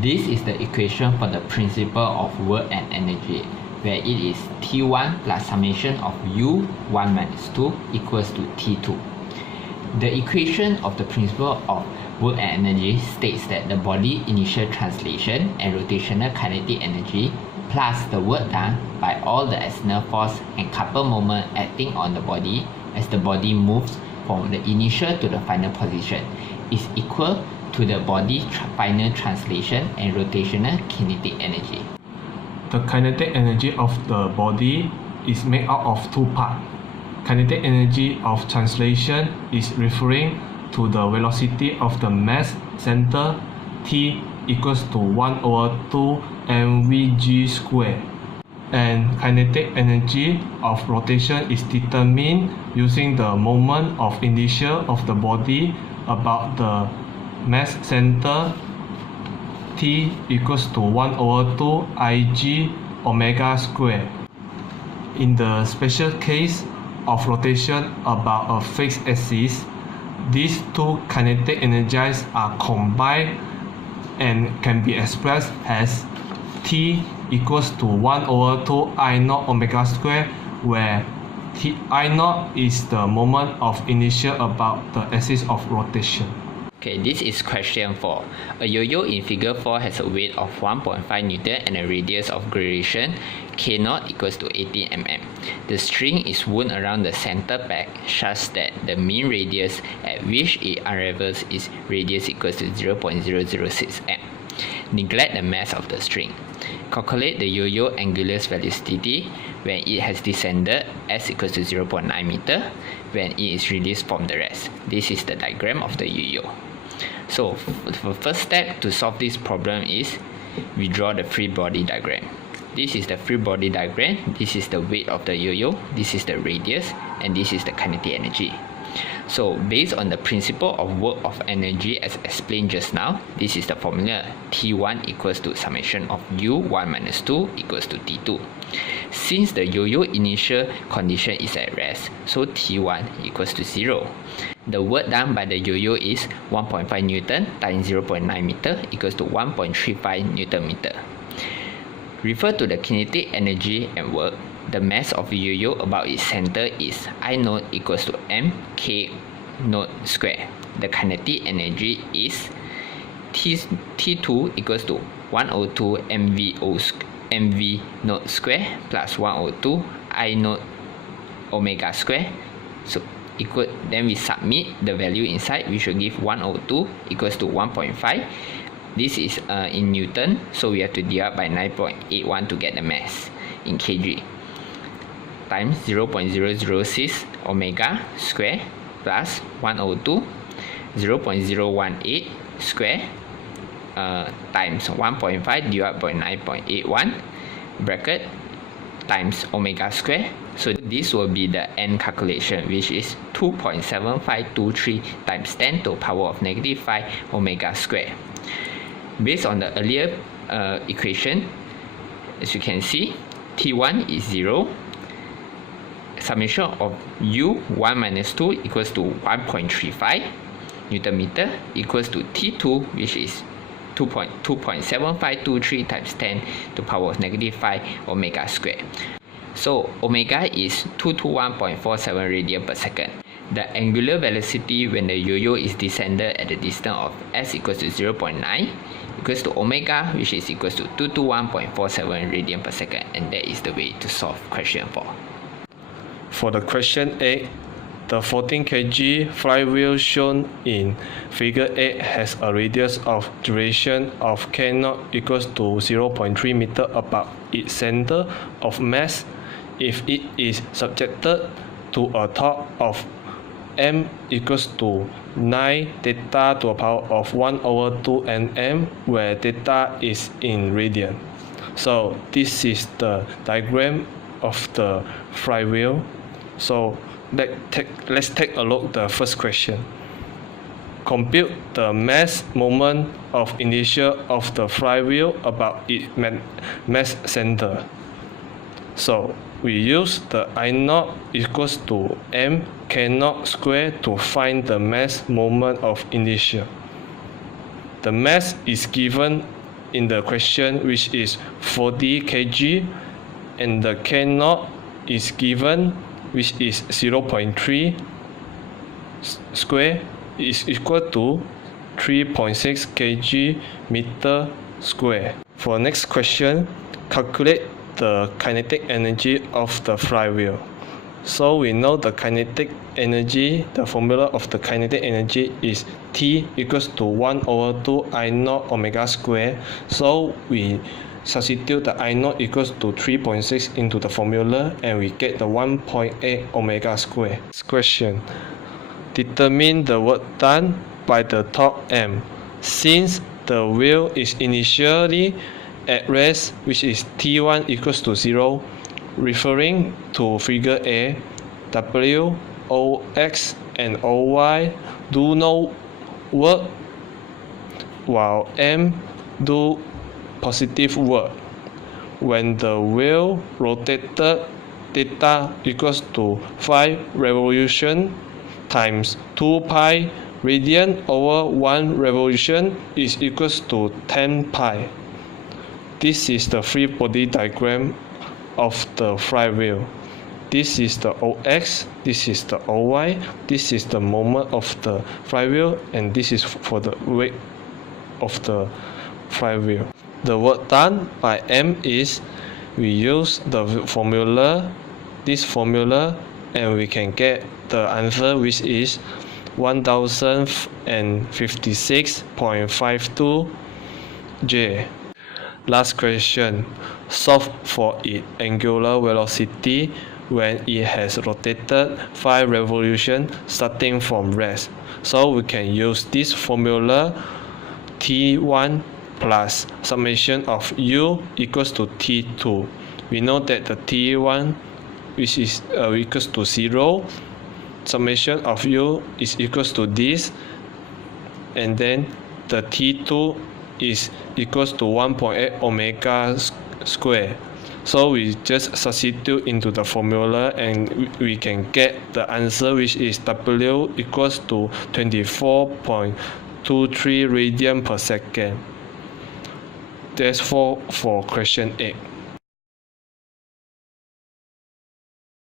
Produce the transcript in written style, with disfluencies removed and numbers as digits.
This is the equation for the principle of work and energy, where it is T1 plus summation of U1 minus 2 equals to T2. The equation of the principle of work and energy states that the body initial translation and rotational kinetic energy plus the work done by all the external force and couple moment acting on the body as the body moves from the initial to the final position is equal to the body final translation and rotational kinetic energy. The kinetic energy of the body is made up of two parts. Kinetic energy of translation is referring to the velocity of the mass center T equals to 1 over 2 mvg squared. And kinetic energy of rotation is determined using the moment of inertia of the body about the mass center T equals to 1 over 2 ig omega squared. In the special case of rotation about a fixed axis, these two kinetic energies are combined and can be expressed as T equals to 1 over 2 I naught omega squared, where I naught is the moment of inertia about the axis of rotation. Okay, this is question 4. A yo-yo in figure 4 has a weight of 1.5 Newton and a radius of gyration K0 equals to 18 mm. The string is wound around the center peg such that the mean radius at which it unravels is radius equals to 0.006 m. Neglect the mass of the string. Calculate the yo-yo angular velocity when it has descended s equals to 0.9 meter when it is released from the rest. This is the diagram of the yo-yo. So the first step to solve this problem is we draw the free body diagram. This is the free body diagram, this is the weight of the yo-yo, this is the radius, and this is the kinetic energy. So based on the principle of work of energy as explained just now, this is the formula. T1 equals to summation of U1 minus 2 equals to T2. Since the yo-yo initial condition is at rest, so T1 equals to 0. The work done by the yo-yo is 1.5 Newton times 0.9 meter equals to 1.35 Newton meter. Refer to the kinetic energy and work. The mass of the yo-yo about its center is I naught equals to m k naught square. The kinetic energy is T2 equals to 102 mv naught square plus 102 I naught omega square. So equal, then we submit the value inside, we should give 102 equals to 1.5. This is in Newton, so we have to divide by 9.81 to get the mass in kg, times 0.006 omega square plus 102 0.018 square times 1.5 divided by 9.81 bracket times omega square. So this will be the end calculation, which is 2.7523 times 10 to the power of negative 5 omega square. Based on the earlier equation, as you can see, T1 is 0. Summation of U1 minus 2 equals to 1.35 Newton meter equals to T2, which is 2.7523 times 10 to the power of negative 5 omega square. So omega is 221.47 radian per second. The angular velocity when the yo-yo is descended at the distance of s equals to 0.9 equals to omega, which is equals to 221.47 radian per second, and that is the way to solve question 4. For the question 8, the 14 kg flywheel shown in figure 8 has a radius of gyration of K0 equals to 0.3 meter about its center of mass. If it is subjected to a torque of m equals to 9 theta to the power of 1 over 2 nm, where theta is in radian. So this is the diagram of the flywheel. So let's take a look at the first question. Compute the mass moment of inertia of the flywheel about its mass center. So we use the I naught equals to m K0 squared to find the mass moment of inertia. The mass is given in the question, which is 40 kg, and the K naught is given, which is 0.3 square, is equal to 3.6 kg meter square. For next question, calculate the kinetic energy of the flywheel. So we know the kinetic energy, the formula of the kinetic energy is T equals to 1 over 2 I naught omega square. So we substitute the I naught equals to 3.6 into the formula and we get the 1.8 omega square. Next question. Determine the work done by the torque M. Since the wheel is initially at rest, which is T1 equals to 0, referring to figure A, W, OX, and OY do no work, while M do positive work. When the wheel rotated, theta equals to 5 revolution times 2 pi radian over 1 revolution is equals to 10 pi. This is the free body diagram of the flywheel. This is the OX, this is the OY, this is the moment of the flywheel, and this is for the weight of the flywheel. The work done by M is, we use the formula, this formula, and we can get the answer, which is 1056.52 J. Last question. Solve for its angular velocity when it has rotated 5 revolutions starting from rest. So we can use this formula, T1 plus summation of U equals to T2. We know that the T1, which is equals to 0, summation of U is equals to this, and then the T2 is equals to 1.8 omega square. So we just substitute into the formula and we can get the answer, which is W equals to 24.23 radian per second. That's for question 8.